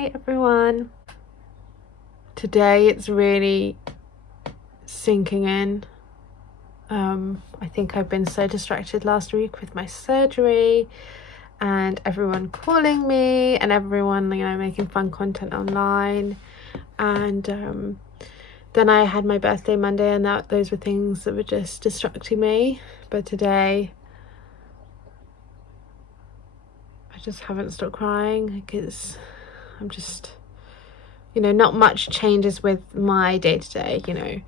Hi everyone. Today it's really sinking in. I think I've been so distracted last week with my surgery and everyone calling me and everyone, making fun content online, and then I had my birthday Monday, and those were things that were just distracting me. But today I just haven't stopped crying. I'm just, not much changes with my day-to-day.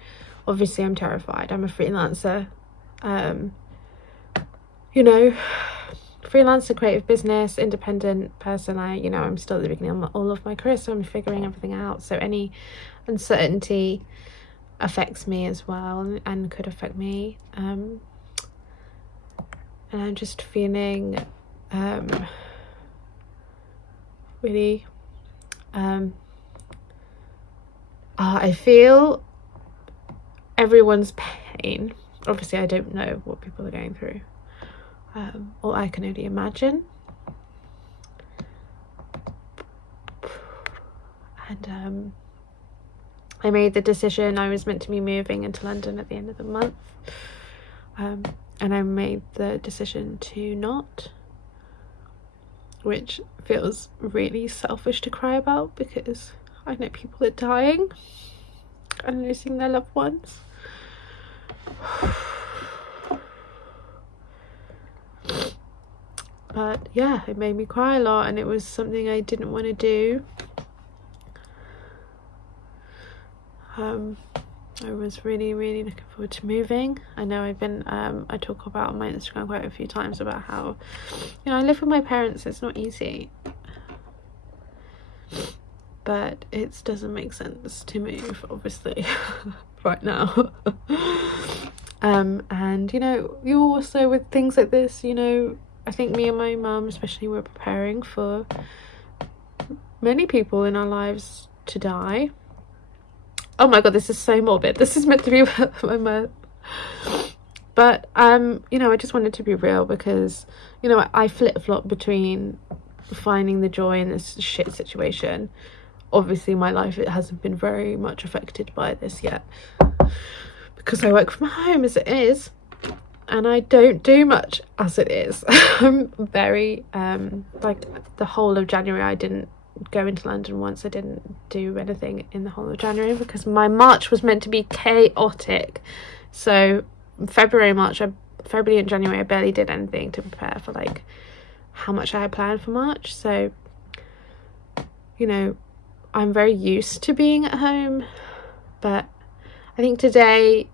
Obviously I'm terrified. I'm a freelancer, freelancer, creative business, independent person. I'm still at the beginning of all of my career, so I'm figuring everything out. So any uncertainty affects me as well, and could affect me. And I'm just feeling really I feel everyone's pain. Obviously I don't know what people are going through, or I can only imagine. And I made the decision. I was meant to be moving into London at the end of the month, and I made the decision to not, which feels really selfish to cry about, because I know people are dying and losing their loved ones. But yeah, it made me cry a lot, and it was something I didn't want to do. I was really looking forward to moving. I know I've been I talk about on my Instagram quite a few times about how I live with my parents. It's not easy, but it doesn't make sense to move, obviously, right now. And you also, with things like this, I think me and my mum especially were preparing for many people in our lives to die. Oh my god, this is so morbid. This is meant to be about my mum. But I just wanted to be real, because I flip-flop between finding the joy in this shit situation. Obviously my life, it hasn't been very much affected by this yet, because I work from home as it is, and I don't do much as it is. I'm very like the whole of January I didn't go into London once. I didn't do anything in the whole of January because my March was meant to be chaotic. So February and January I barely did anything to prepare for like how much I had planned for March. So I'm very used to being at home, but I think today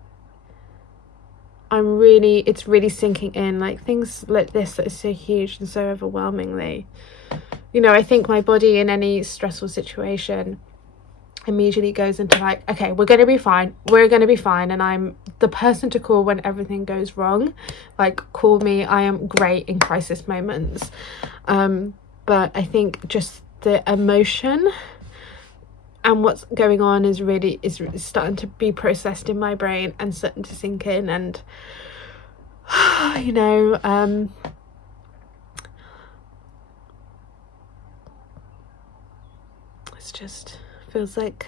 it's really sinking in, like things like this that is so huge and so overwhelmingly. I think my body in any stressful situation immediately goes into like, okay, we're going to be fine, and I'm the person to call when everything goes wrong. Like, call me, I am great in crisis moments. But I think just the emotion and what's going on is starting to be processed in my brain and starting to sink in. And it's just feels like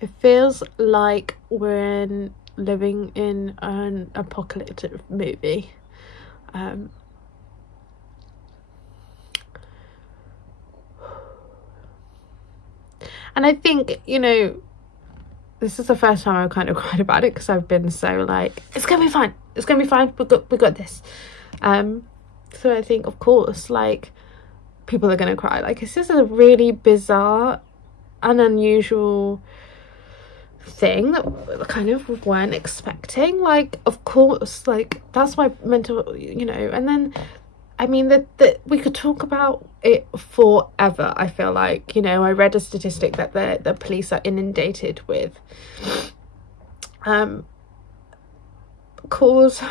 it feels like we're living in an apocalyptic movie. And I think, this is the first time I've kind of cried about it, because I've been so like, it's gonna be fine, we got this. So I think, of course, like, people are gonna cry. Like, it's just a really bizarre and unusual thing that we kind of weren't expecting. Like, of course, like, that's my mental, and then I mean that we could talk about it forever. I feel like, I read a statistic that the police are inundated with calls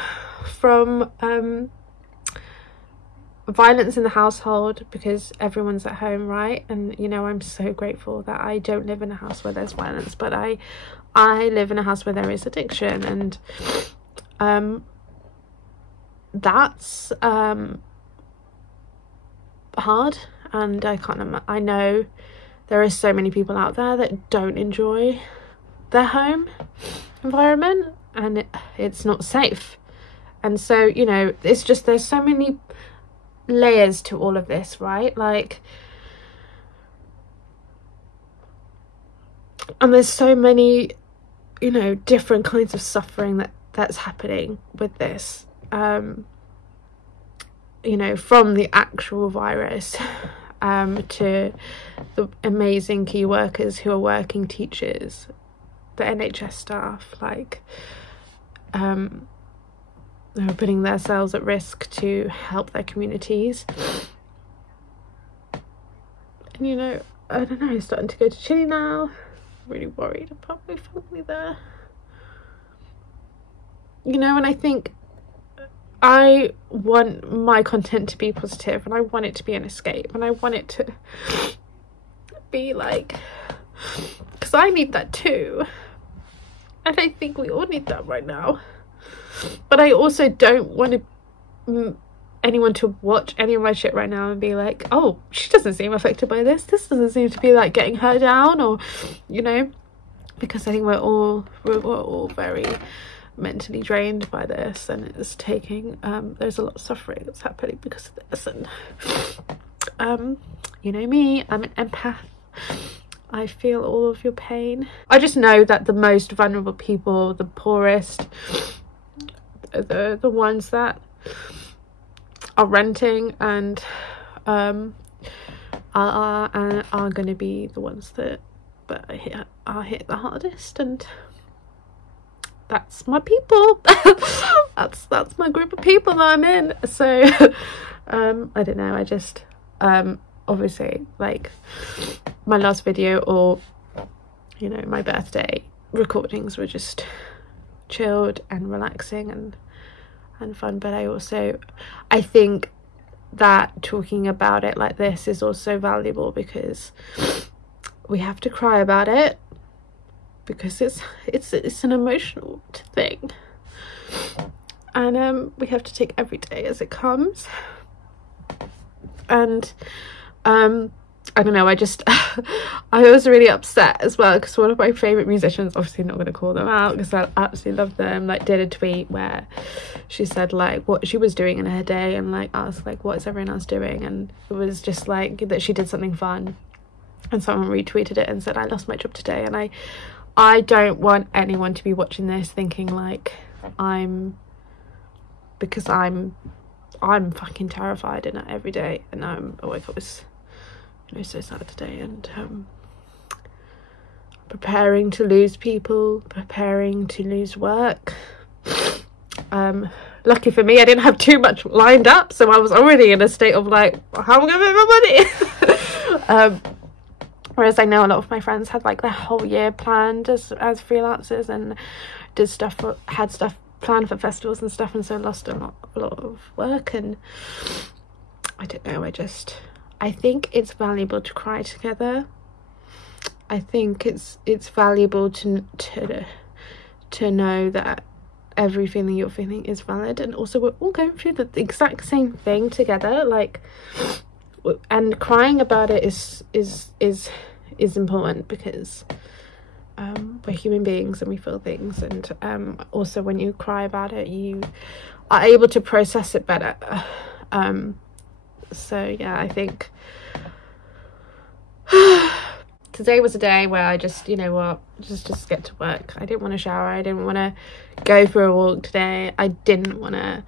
from violence in the household, because everyone's at home, right? And I'm so grateful that I don't live in a house where there's violence, but I live in a house where there is addiction, and that's hard and I know there are so many people out there that don't enjoy their home environment, and it's not safe. And so, you know, it's just, there's so many layers to all of this, right? Like, and there's so many, you know, different kinds of suffering that's happening with this, you know, from the actual virus to the amazing key workers who are working, teachers, the NHS staff, like who are putting themselves at risk to help their communities. And, you know, I don't know, starting to go to Chile now. Really worried about my family there, you know. And I think I want my content to be positive, and I want it to be an escape, and I want it to be like, because I need that too, and I think we all need that right now. But I also don't want anyone to watch any of my shit right now and be like, oh, she doesn't seem affected by this doesn't seem to be like getting her down, or, you know, because I think we're all very mentally drained by this, and it's taking there's a lot of suffering that's happening because of this. And you know me, I'm an empath. I feel all of your pain. I just know that the most vulnerable people, the poorest, the ones that are renting and are going to be the ones that are hit the hardest, and that's my people. that's my group of people that I'm in. So I don't know, I just obviously, like, my last video, or, you know, my birthday recordings were just chilled and relaxing and fun. But I think that talking about it like this is also valuable, because we have to cry about it, because it's an emotional thing, and we have to take every day as it comes. And I don't know, I was really upset as well, because one of my favourite musicians, obviously not going to call them out because I absolutely love them, like, did a tweet where she said, like, what she was doing in her day, and, like, asked, like, what is everyone else doing, and it was just like that she did something fun, and someone retweeted it and said, I lost my job today. And I don't want anyone to be watching this thinking like because I'm fucking terrified in it every day, and I was, you know, so sad today, and preparing to lose people, preparing to lose work. Lucky for me, I didn't have too much lined up, so I was already in a state of like, how am I gonna make my money? Whereas I know a lot of my friends had like their whole year planned as freelancers, and had stuff planned for festivals and stuff, and so lost a lot of work. And I don't know, I think it's valuable to cry together. I think it's valuable to know that every feeling you're feeling is valid, and also we're all going through the exact same thing together, like, and crying about it is important, because we're human beings and we feel things, and also when you cry about it you are able to process it better. So yeah, I think today was a day where I just, you know what, just get to work. I didn't want to shower, I didn't want to go for a walk today, I didn't want to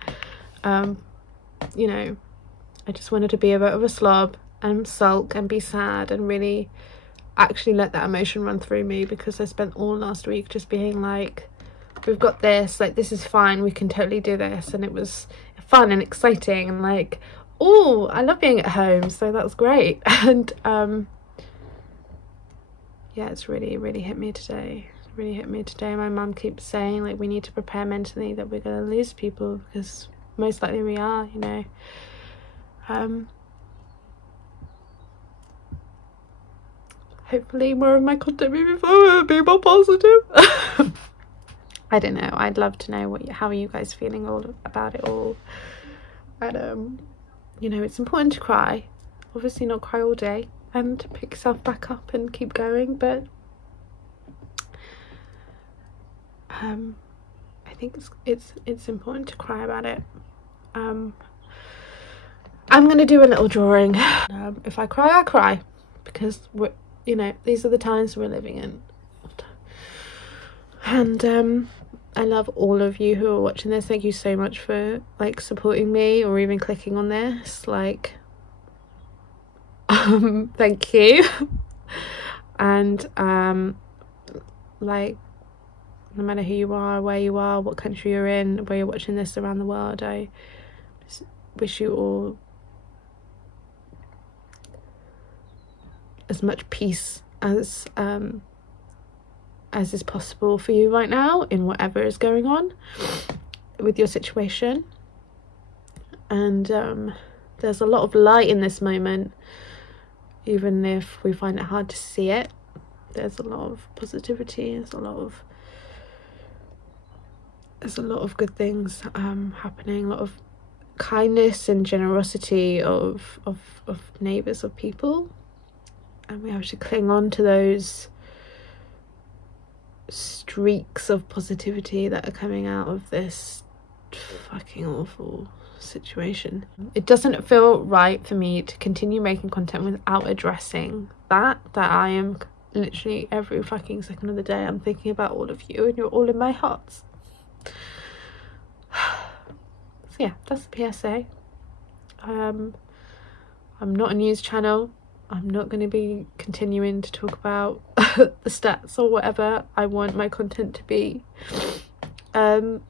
you know, I just wanted to be a bit of a slob and sulk and be sad and really actually let that emotion run through me, because I spent all last week just being like, we've got this, like, this is fine, we can totally do this, and it was fun and exciting, and like, oh, I love being at home, so that's great. And yeah, it's really hit me today. My mum keeps saying, like, we need to prepare mentally that we're going to lose people, because most likely we are, you know. Hopefully more of my content moving forward will be more positive. I don't know, I'd love to know how are you guys feeling all about it all. And you know, it's important to cry, obviously not cry all day and pick yourself back up and keep going, but I think it's important to cry about it. I'm gonna do a little drawing. If I cry, I cry, because we're, you know, these are the times we're living in. And I love all of you who are watching this. Thank you so much for like supporting me or even clicking on this. Like, thank you. And like, no matter who you are, where you are, what country you're in, where you're watching this around the world, I wish you all as much peace as is possible for you right now in whatever is going on with your situation. And there's a lot of light in this moment, even if we find it hard to see it. There's a lot of positivity, there's a lot of good things happening, a lot of kindness and generosity of neighbours, of people, and we have to cling on to those streaks of positivity that are coming out of this fucking awful situation. It doesn't feel right for me to continue making content without addressing that I am literally every fucking second of the day I'm thinking about all of you, and you're all in my hearts. So yeah, that's the PSA. I'm not a news channel. I'm not going to be continuing to talk about the stats or whatever. I want my content to be an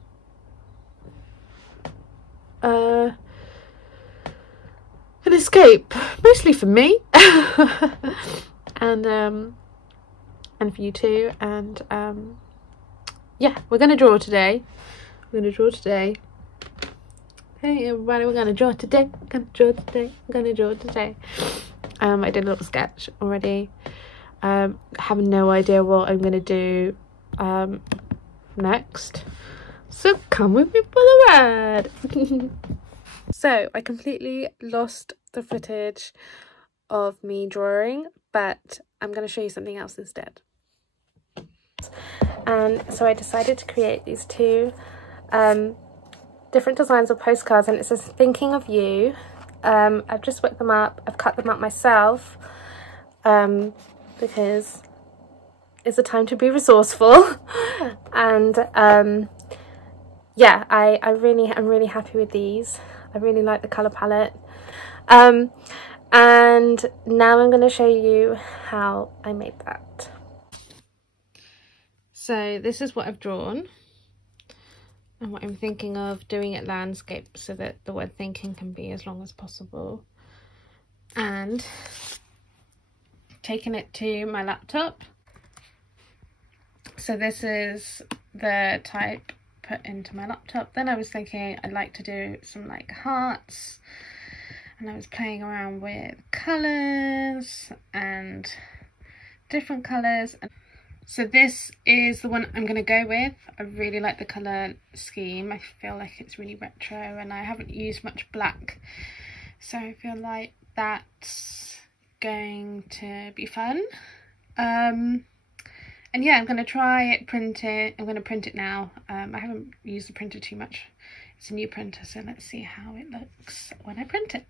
escape, mostly for me, and for you too. And yeah, we're gonna draw today. Hey everybody, we're gonna draw today. I did a little sketch already. Have no idea what I'm gonna do next, so come with me for the ride. So I completely lost the footage of me drawing, but I'm going to show you something else instead. And so I decided to create these two different designs of postcards, and it says thinking of you. I've just whipped them up. I've cut them up myself because it's a time to be resourceful. And yeah, I'm really happy with these. I really like the colour palette. And now I'm going to show you how I made that. So this is what I've drawn, and what I'm thinking of doing at landscape, so that the word thinking can be as long as possible. And taking it to my laptop. So this is the type put into my laptop. Then I was thinking I'd like to do some like hearts, and I was playing around with colours and different colours. So this is the one I'm going to go with. I really like the colour scheme. I feel like it's really retro, and I haven't used much black, so I feel like that's going to be fun. And yeah, I'm going to try it, print it. I'm going to print it now. I haven't used the printer too much. It's a new printer, so let's see how it looks when I print it.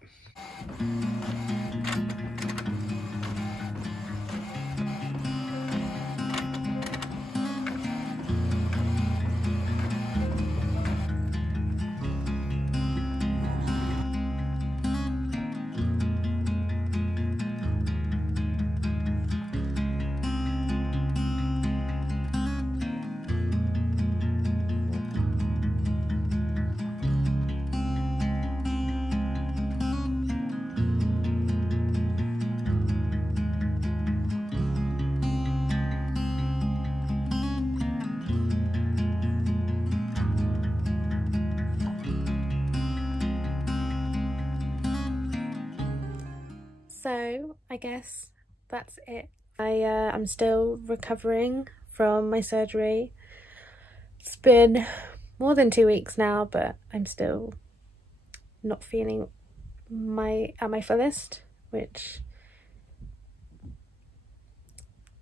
So I guess that's it. I'm still recovering from my surgery. It's been more than 2 weeks now, but I'm still not feeling at my fullest. which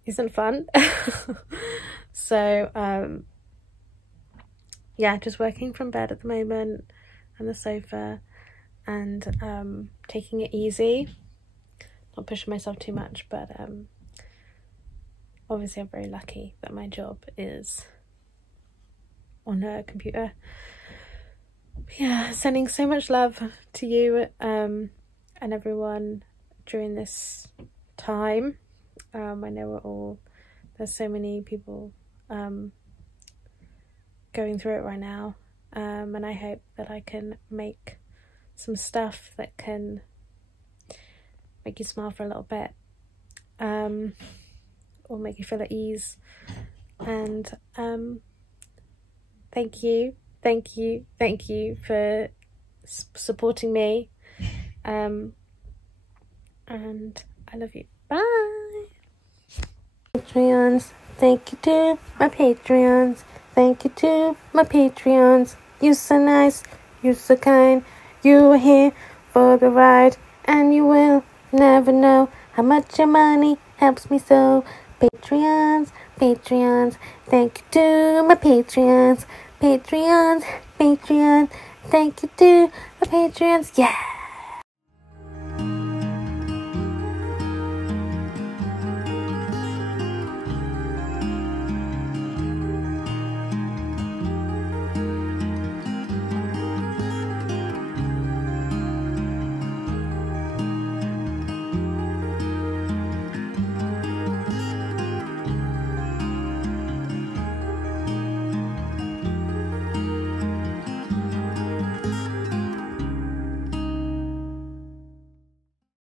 isn't fun. So yeah, just working from bed at the moment on the sofa, and taking it easy, not pushing myself too much, but obviously I'm very lucky that my job is on a computer. Yeah, sending so much love to you and everyone during this time. I know there's so many people going through it right now, and I hope that I can make some stuff that can make you smile for a little bit, or make you feel at ease. And thank you for supporting me, and I love you. Bye. Patreons, thank you to my Patreons. Thank you to my Patreons. You so nice, you so kind. You are here for the ride, and you will never know how much your money helps me so. Patreons, thank you to my Patreons. Patreons, thank you to my Patreons. Yeah.